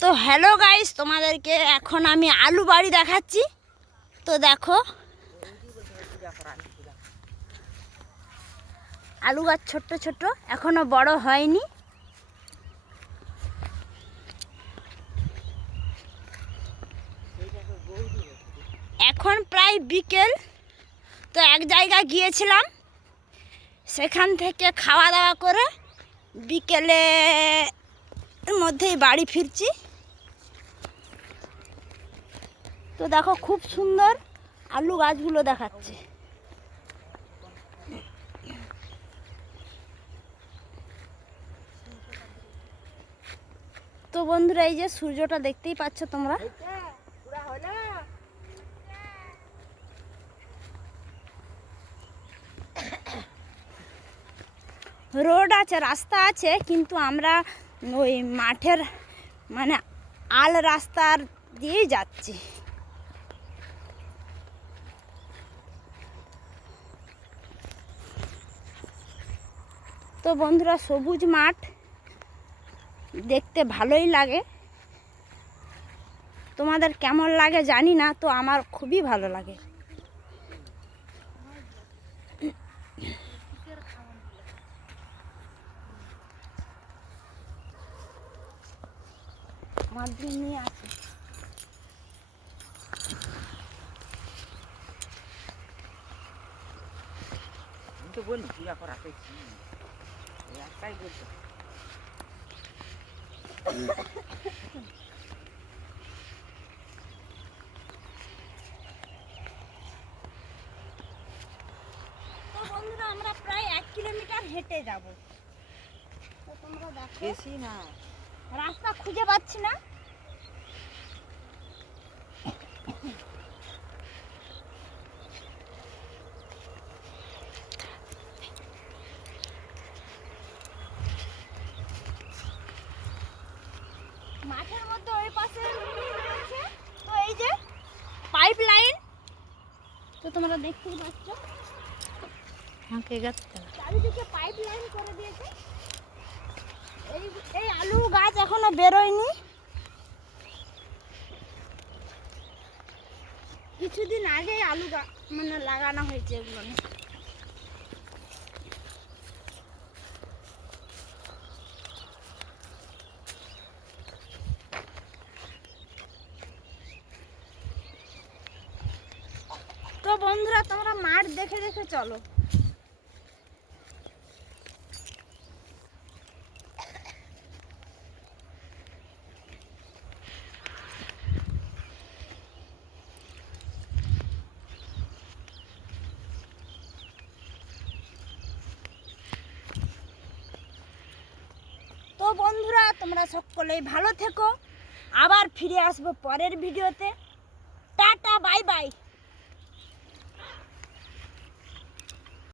তো hello guys, তোমাদেরকে এখন আমি আলু বাড়ি দেখাচ্ছি। তো দেখো আলু গাছ ছোট্ট ছোট্ট, এখনো বড় হয়নি। এখন প্রায় বিকেল। তো এক জায়গায় গিয়েছিলাম, সেখান থেকে খাওয়া দাওয়া করে বিকেলে মধ্যেই বাড়ি ফিরছি। তো দেখো খুব সুন্দর আলু গাছগুলো দেখাচ্ছে। তো বন্ধুরা, এই যে সূর্যটা দেখতেই পাচ্ছ তোমরা। রোড আছে, রাস্তা আছে, কিন্তু আমরা ওই মাঠের মানে আল রাস্তার দিয়েই যাচ্ছি। তো বন্ধুরা, সবুজ মাঠ দেখতে ভালোই লাগে। তোমাদের কেমন লাগে জানি না, তো আমার খুবই ভালো লাগে। মাধ্যমিক নিয়ে আছে। তো বলি পূজা করাতে একটাই বলতো। তো বন্ধুরা, আমরা প্রায় 1 কিলোমিটার হেঁটে যাব। তো তোমরা দেখো, বেশি না, রাস্তা খুঁজে পাচ্ছি না। মাঠের মধ্যে ওই পাশে রয়েছে তো এই যে পাইপ লাইন, তো তোমরা দেখতেই পাচ্ছ। চারিদিকে পাইপ লাইন করে দিয়েছে। এই এই আলু গাছ এখনো বেরোয়নি, কিছুদিন আগে আলু মানে লাগানো হয়েছে এগুলো। তো বন্ধুরা, তোমরা মাঠ দেখে দেখে চলো। তো বন্ধুরা, তোমরা সকলেই ভালো থেকো। আবার ফিরে আসবো পরের ভিডিওতে। Tata, bye bye.